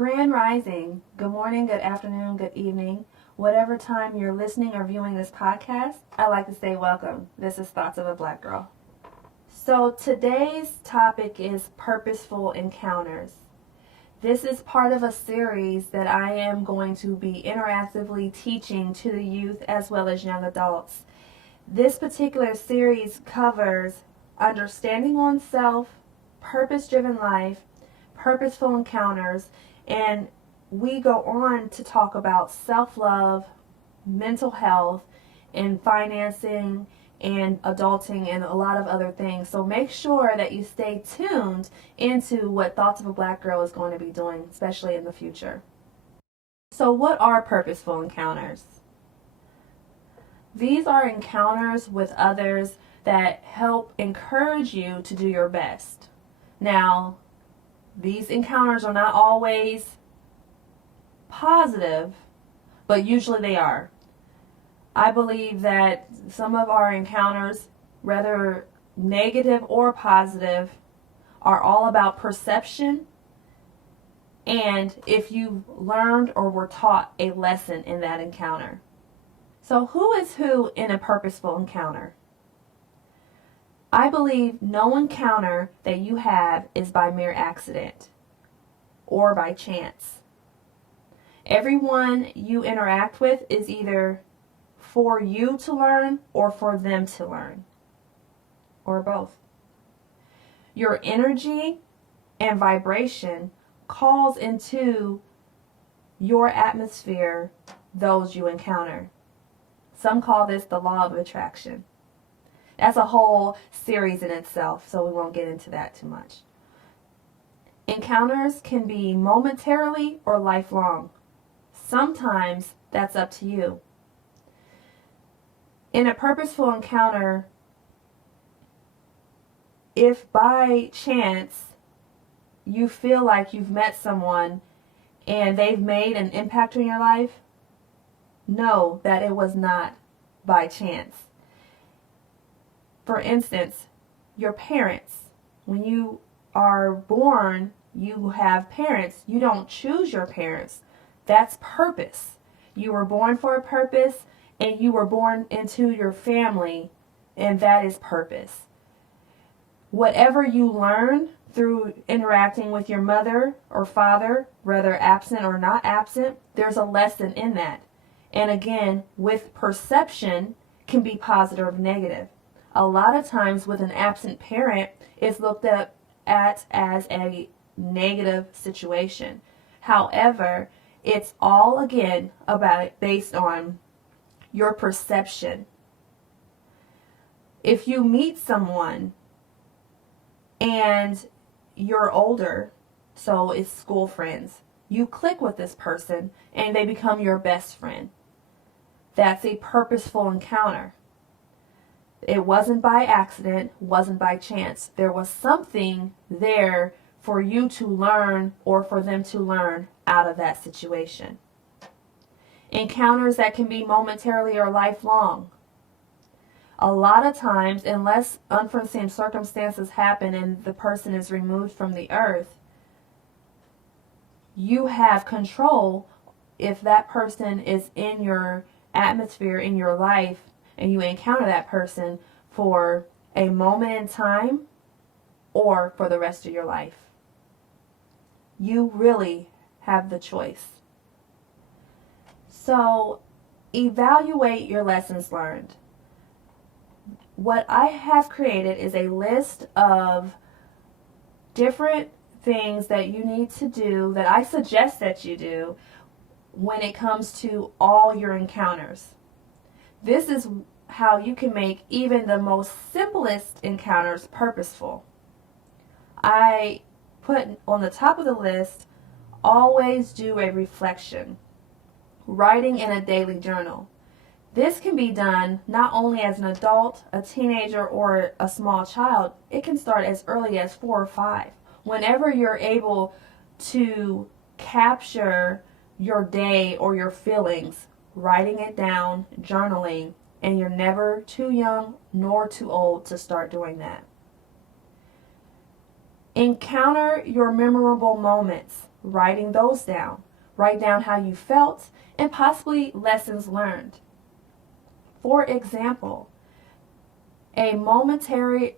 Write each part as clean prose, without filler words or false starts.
Grand Rising. Good morning, good afternoon, good evening. Whatever time you're listening or viewing this podcast, I'd like to say welcome. This is Thoughts of a Black Girl. So today's topic is Purposeful Encounters. This is part of a series that I am going to be interactively teaching to the youth as well as young adults. This particular series covers understanding oneself, purpose-driven life, purposeful encounters, and we go on to talk about self-love, mental health, and financing, and adulting, and a lot of other things. So make sure that you stay tuned into what Thoughts of a Black Girl is going to be doing, especially in the future. So what are purposeful encounters? These are encounters with others that help encourage you to do your best. Now, these encounters are not always positive, but usually they are. I believe that some of our encounters, whether negative or positive, are all about perception and if you learned or were taught a lesson in that encounter. So who is who in a purposeful encounter? I believe no encounter that you have is by mere accident or by chance. Everyone you interact with is either for you to learn or for them to learn, or both. Your energy and vibration calls into your atmosphere those you encounter. Some call this the law of attraction. That's a whole series in itself, so we won't get into that too much. Encounters can be momentarily or lifelong. Sometimes that's up to you. In a purposeful encounter, if by chance you feel like you've met someone and they've made an impact on your life, know that it was not by chance. For instance, your parents. When you are born, you have parents. You don't choose your parents. That's purpose. You were born for a purpose, and you were born into your family, and that is purpose. Whatever you learn through interacting with your mother or father, whether absent or not absent, there's a lesson in that. And again, with perception, can be positive or negative. A lot of times with an absent parent, it's looked at as a negative situation. However, it's all again based on your perception. If you meet someone and you're older, so it's school friends, you click with this person and they become your best friend. That's a purposeful encounter. It wasn't by accident, wasn't by chance. There was something there for you to learn or for them to learn out of that situation. Encounters that can be momentarily or lifelong. A lot of times, unless unforeseen circumstances happen and the person is removed from the earth, you have control if that person is in your atmosphere, in your life, and you encounter that person for a moment in time or for the rest of your life. You really have the choice. So, evaluate your lessons learned. What I have created is a list of different things that you need to do, that I suggest that you do when it comes to all your encounters. This is how you can make even the most simplest encounters purposeful. I put on the top of the list, always do a reflection, writing in a daily journal. This can be done not only as an adult, a teenager, or a small child. It can start as early as 4 or 5. Whenever you're able to capture your day or your feelings, writing it down, journaling, and you're never too young nor too old to start doing that. Encounter your memorable moments. writing those down. Write down how you felt and possibly lessons learned. For example, a momentary,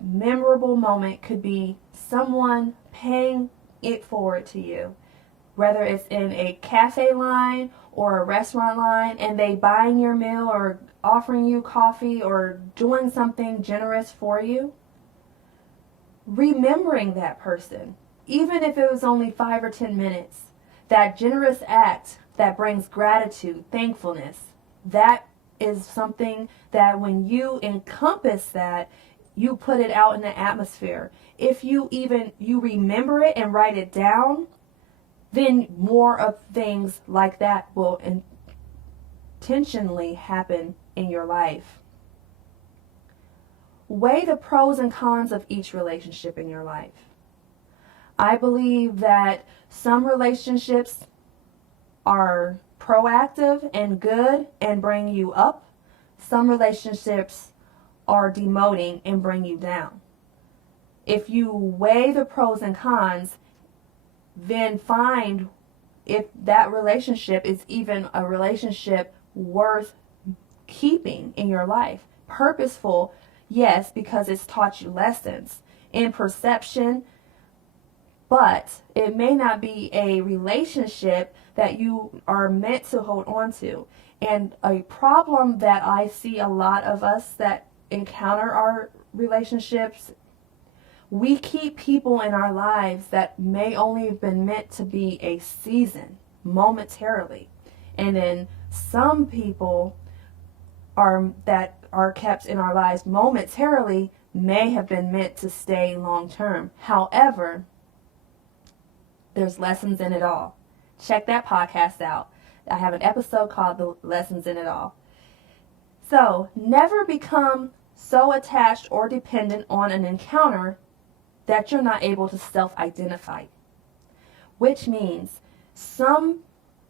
memorable moment could be someone paying it forward to you, whether it's in a cafe line or a restaurant line, and they buying your meal or offering you coffee or doing something generous for you. Remembering that person, even if it was only 5 or 10 minutes, that generous act that brings gratitude, thankfulness, that is something that when you encompass that, you put it out in the atmosphere. If you remember it and write it down, then more of things like that will intentionally happen in your life. Weigh the pros and cons of each relationship in your life. I believe that some relationships are proactive and good and bring you up. Some relationships are demoting and bring you down. If you weigh the pros and cons, then find if that relationship is even a relationship worth keeping in your life. Purposeful, yes, because it's taught you lessons in perception, but it may not be a relationship that you are meant to hold on to. And a problem that I see a lot of us that encounter our relationships, we keep people in our lives that may only have been meant to be a season, momentarily. And then some people that are kept in our lives momentarily may have been meant to stay long term. However, there's lessons in it all. Check that podcast out. I have an episode called The Lessons in It All. So, never become so attached or dependent on an encounter that you're not able to self-identify. Which means some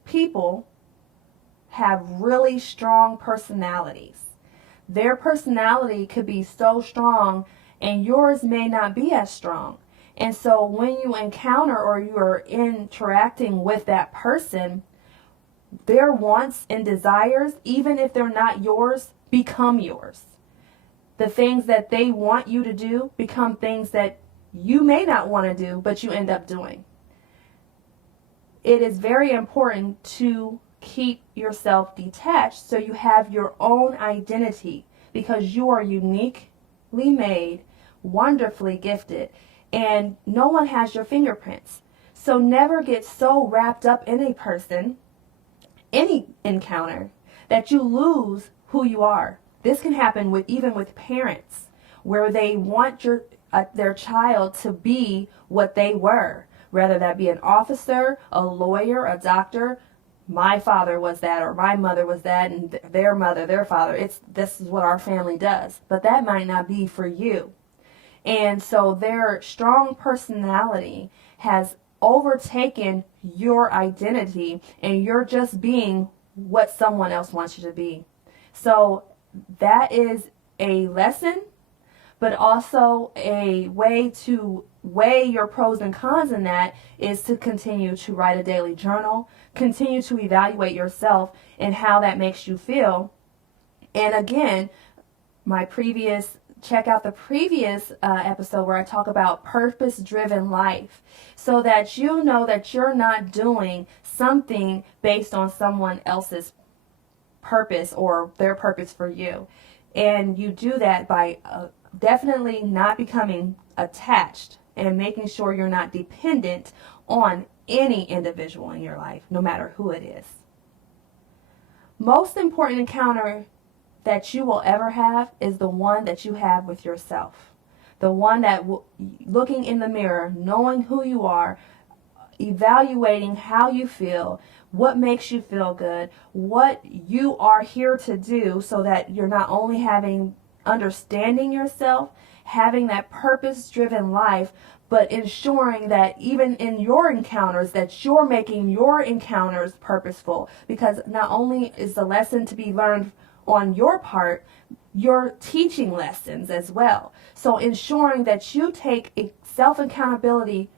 people have really strong personalities. Their personality could be so strong and yours may not be as strong. And so when you encounter or you're interacting with that person, their wants and desires, even if they're not yours, become yours. The things that they want you to do become things that you may not want to do, but you end up doing. It is very important to keep yourself detached so you have your own identity, because you are uniquely made, wonderfully gifted, and no one has your fingerprints. So never get so wrapped up in a person, any encounter, that you lose who you are. This can happen even with parents, where they want their child to be what they were, whether that be an officer, a lawyer, a doctor. My father was that, or my mother was that, and their mother, their father. This is what our family does. But that might not be for you. And so their strong personality has overtaken your identity, and you're just being what someone else wants you to be. So that is a lesson, but also a way to weigh your pros and cons in that is to continue to write a daily journal, continue to evaluate yourself and how that makes you feel. And again, check out the previous episode where I talk about purpose-driven life, so that you know that you're not doing something based on someone else's purpose or their purpose for you. And you do that by definitely not becoming attached and making sure you're not dependent on any individual in your life, no matter who it is. Most important encounter that you will ever have is the one that you have with yourself. The one that looking in the mirror, knowing who you are, evaluating how you feel, what makes you feel good, what you are here to do, so that you're not only understanding yourself, having that purpose-driven life, but ensuring that even in your encounters, that you're making your encounters purposeful. Because not only is the lesson to be learned on your part, you're teaching lessons as well. So ensuring that you take self-accountability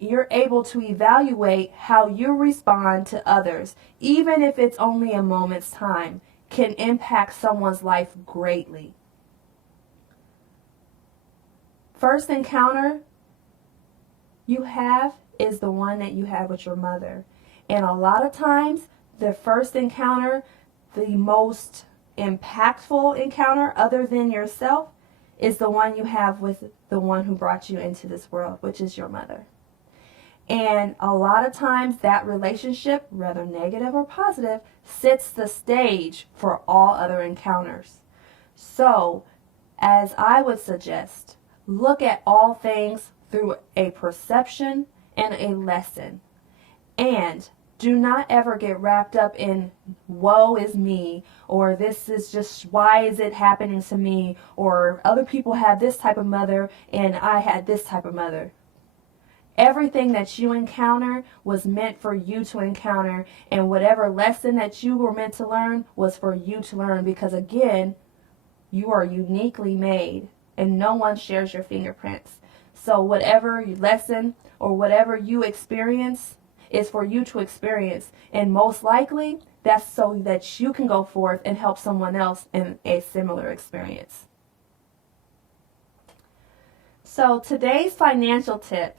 you're able to evaluate how you respond to others, even if it's only a moment's time, can impact someone's life greatly. First encounter you have is the one that you have with your mother. And a lot of times, the first encounter, the most impactful encounter other than yourself, is the one you have with the one who brought you into this world, which is your mother. And a lot of times that relationship, whether negative or positive, sets the stage for all other encounters. So, as I would suggest, look at all things through a perception and a lesson. And do not ever get wrapped up in woe is me, or this is just, why is it happening to me, or other people have this type of mother and I had this type of mother. Everything that you encounter was meant for you to encounter, and whatever lesson that you were meant to learn was for you to learn, because again, you are uniquely made and no one shares your fingerprints. So whatever lesson or whatever you experience is for you to experience, and most likely that's so that you can go forth and help someone else in a similar experience. So today's financial tip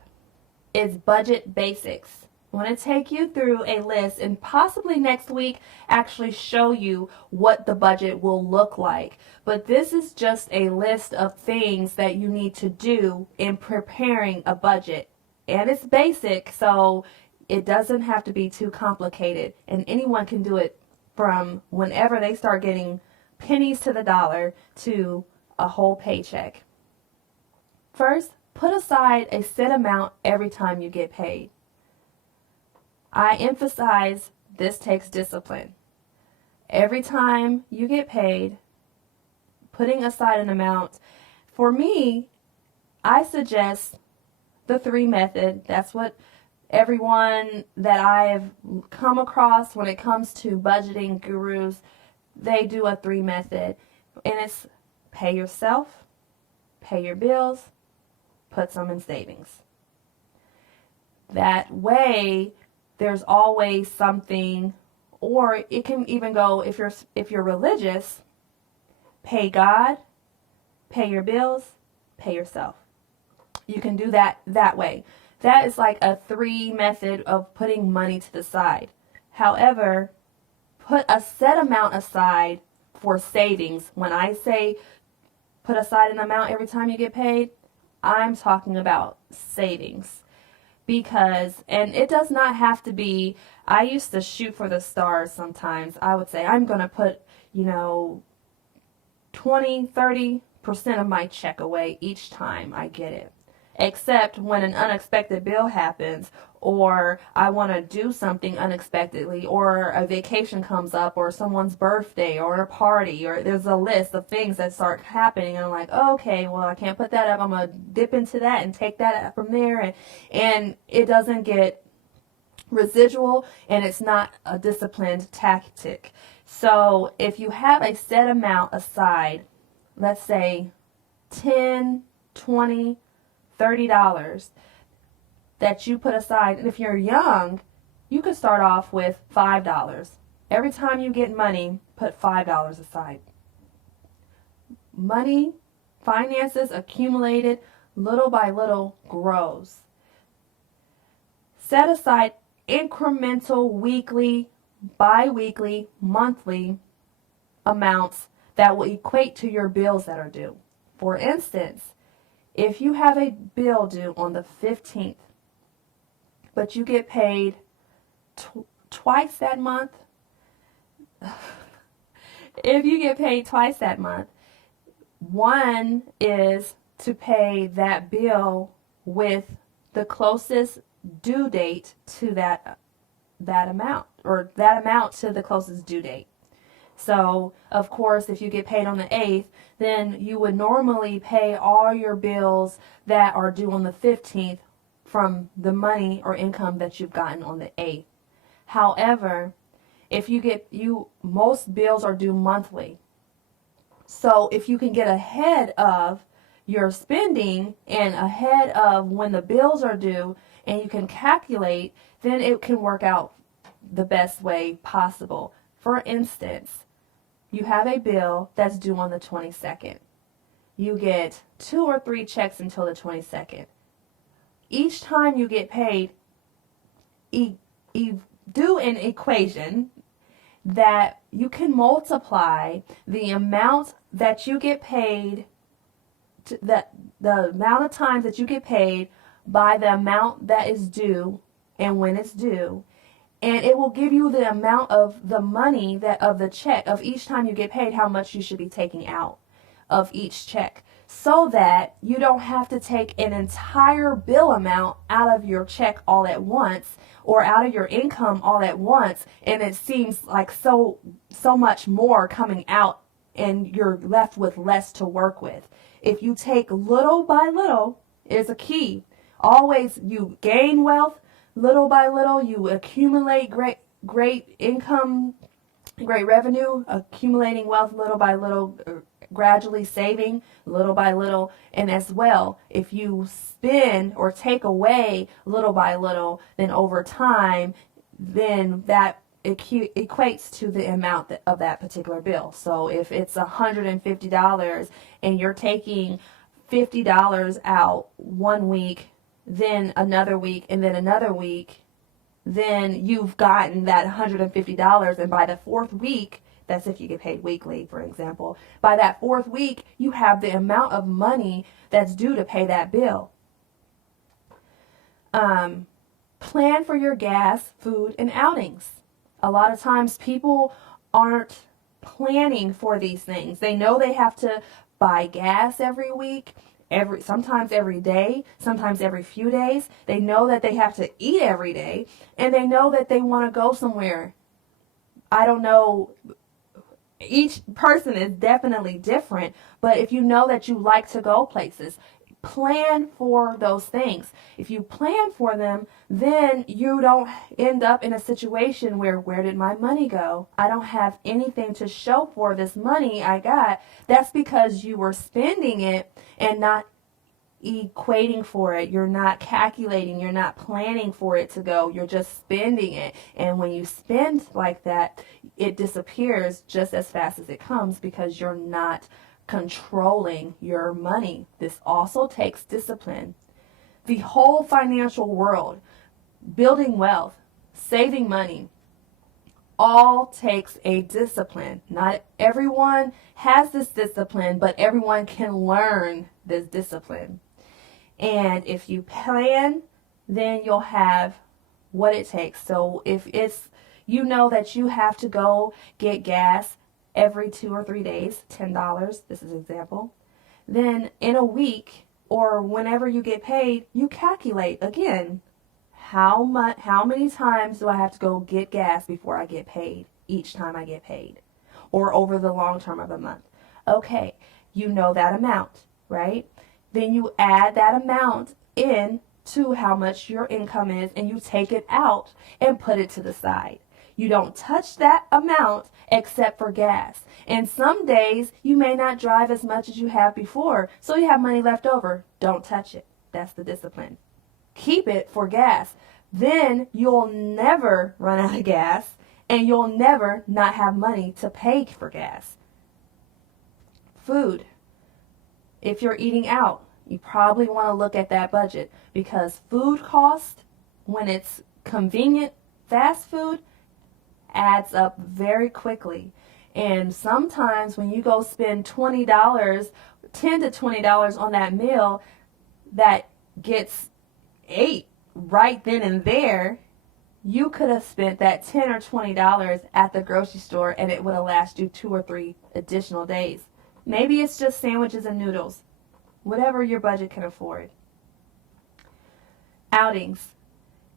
is budget basics. I want to take you through a list, and possibly next week actually show you what the budget will look like. But this is just a list of things that you need to do in preparing a budget. And it's basic, so it doesn't have to be too complicated. And anyone can do it from whenever they start getting pennies to the dollar to a whole paycheck. First, put aside a set amount every time you get paid. I emphasize this takes discipline. Every time you get paid, putting aside an amount. For me, I suggest the 3 method. That's what everyone that I have come across when it comes to budgeting gurus, they do a 3 method. And it's pay yourself, pay your bills, put some in savings. That way, there's always something, or it can even go, if you're religious, pay God, pay your bills, pay yourself. You can do that way. That is like a 3 method of putting money to the side. However, put a set amount aside for savings. When I say put aside an amount every time you get paid, I'm talking about savings. Because, and it does not have to be, I used to shoot for the stars sometimes. I would say, I'm going to put, 20-30% of my check away each time I get it. Except when an unexpected bill happens, or I want to do something unexpectedly, or a vacation comes up, or someone's birthday, or a party, or there's a list of things that start happening, and I'm like, okay, well, I can't put that up. I'm going to dip into that and take that up from there, and it doesn't get residual, and it's not a disciplined tactic. So if you have a set amount aside, let's say $10, $20, $30 that you put aside, and if you're young, you could start off with $5. Every time you get money, put $5 aside. Money, finances accumulated little by little grows. Set aside incremental weekly, bi-weekly, monthly amounts that will equate to your bills that are due. For instance, if you have a bill due on the 15th, but you get paid twice that month, if you get paid twice that month, one is to pay that bill with the closest due date to that amount, or that amount to the closest due date. So, of course, if you get paid on the 8th, then you would normally pay all your bills that are due on the 15th from the money or income that you've gotten on the 8th. However, if most bills are due monthly. So if you can get ahead of your spending and ahead of when the bills are due, and you can calculate, then it can work out the best way possible. For instance, you have a bill that's due on the 22nd. You get 2 or 3 checks until the 22nd. Each time you get paid, do an equation that you can multiply the amount that you get paid, the amount of times that you get paid by the amount that is due and when it's due, and it will give you the amount of the money that of the check of each time you get paid, how much you should be taking out of each check, so that you don't have to take an entire bill amount out of your check all at once or out of your income all at once, and it seems like so much more coming out and you're left with less to work with. If you take little by little, is a key. Always you gain wealth little by little, you accumulate great income, great revenue, accumulating wealth little by little, gradually saving little by little. And as well, if you spend or take away little by little, then over time, then that equates to the amount of that particular bill. So if it's $150 and you're taking $50 out one week, then another week, and then another week, then you've gotten that $150, and by the 4th week, that's if you get paid weekly, for example, by that 4th week, you have the amount of money that's due to pay that bill. Plan for your gas, food, and outings. A lot of times people aren't planning for these things. They know they have to buy gas every week, sometimes every day, sometimes every few days. They know that they have to eat every day, and they know that they want to go somewhere. I don't know. Each person is definitely different, but if you know that you like to go places, plan for those things. If you plan for them, then you don't end up in a situation where did my money go? I don't have anything to show for this money I got. That's because you were spending it and not equating for it. You're not calculating. You're not planning for it to go. You're just spending it. And when you spend like that, it disappears just as fast as it comes because you're not controlling your money. This also takes discipline. The whole financial world, building wealth, saving money, all takes a discipline. Not everyone has this discipline, but everyone can learn this discipline. And if you plan, then you'll have what it takes. So if it's, you know that you have to go get gas every 2 or 3 days, $10, this is an example, then in a week or whenever you get paid, you calculate again, how many times do I have to go get gas before I get paid each time I get paid, or over the long term of a month. Okay, you know that amount, right? Then you add that amount in to how much your income is, and you take it out and put it to the side. You don't touch that amount except for gas. And some days you may not drive as much as you have before, so you have money left over. Don't touch it. That's the discipline. Keep it for gas. Then you'll never run out of gas, and you'll never not have money to pay for gas. Food. If you're eating out, you probably want to look at that budget, because food cost, when it's convenient fast food, adds up very quickly. And sometimes when you go spend $20, $10 to $20 on that meal that gets ate right then and there, you could have spent that $10 or $20 at the grocery store, and it would have lasted you 2 or 3 additional days. Maybe it's just sandwiches and noodles, whatever your budget can afford. Outings.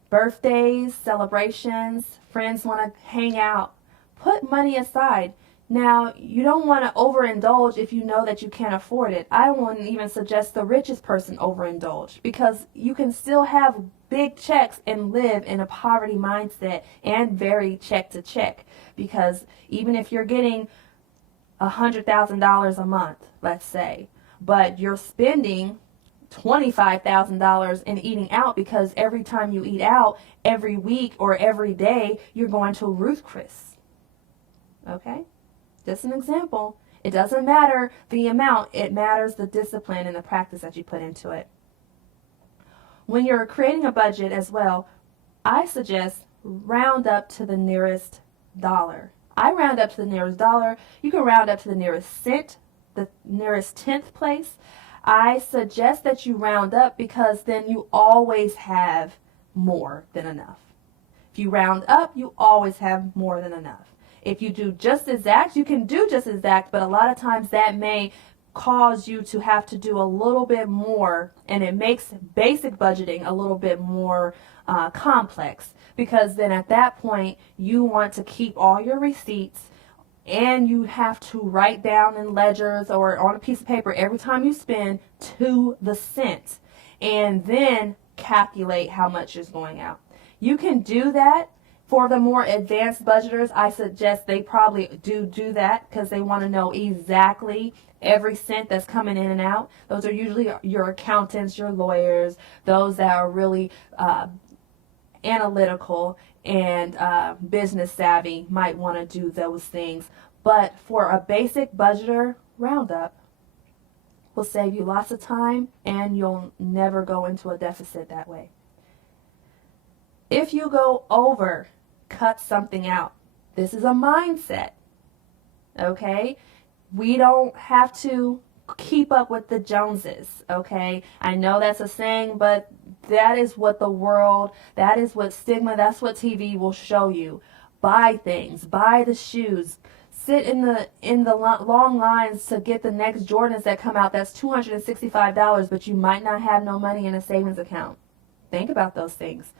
Birthdays, celebrations, friends want to hang out. Put money aside. Now, you don't want to overindulge if you know that you can't afford it. I wouldn't even suggest the richest person overindulge, because you can still have big checks and live in a poverty mindset and very check to check. Because even if you're getting $100,000 a month, let's say, but you're spending $25,000 in eating out, because every time you eat out, every week or every day, you're going to Ruth Chris. Okay? Just an example. It doesn't matter the amount. It matters the discipline and the practice that you put into it. When you're creating a budget as well, I suggest round up to the nearest dollar. I round up to the nearest dollar. You can round up to the nearest cent, the nearest tenth place. I suggest that you round up because then you always have more than enough. If you round up, you always have more than enough. If you do just exact, you can do just exact, but a lot of times that may cause you to have to do a little bit more, and it makes basic budgeting a little bit more complex, because then at that point you want to keep all your receipts, and you have to write down in ledgers or on a piece of paper every time you spend to the cent, and then calculate how much is going out. You can do that. For the more advanced budgeters, I suggest they probably do that because they want to know exactly every cent that's coming in and out. Those are usually your accountants, your lawyers, those that are really analytical and business savvy might want to do those things. But for a basic budgeter, roundup will save you lots of time, and you'll never go into a deficit that way. If you go over, cut something out. This is a mindset. Okay? We don't have to keep up with the Joneses. Okay? I know that's a saying, but that is what the world, that is what stigma, that's what TV will show you. Buy things, buy the shoes, sit in the long lines to get the next Jordans that come out. That's $265, but you might not have no money in a savings account. Think about those things.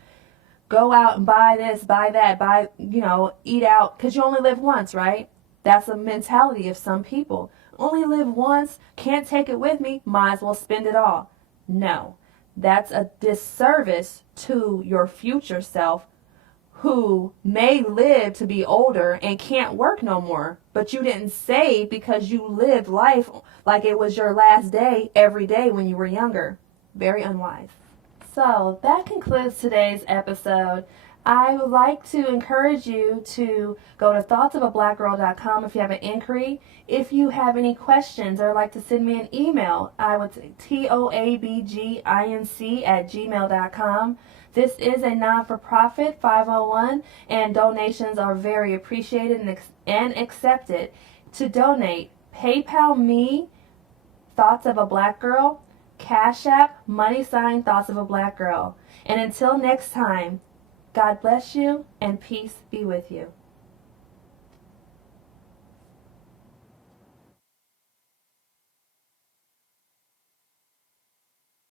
Go out and buy this, buy that, eat out, because you only live once, right? That's a mentality of some people. Only live once, can't take it with me, might as well spend it all. No, that's a disservice to your future self, who may live to be older and can't work no more, but you didn't save because you lived life like it was your last day every day when you were younger. Very unwise. So that concludes today's episode. I would like to encourage you to go to thoughtsofablackgirl.com if you have an inquiry. If you have any questions or like to send me an email, I would say toabginc@gmail.com. This is a non-for-profit 501, and donations are very appreciated and accepted. To donate, PayPal me, Thoughts of a Black Girl, Cashapp, # Thoughts of a Black Girl. And until next time, God bless you and peace be with you.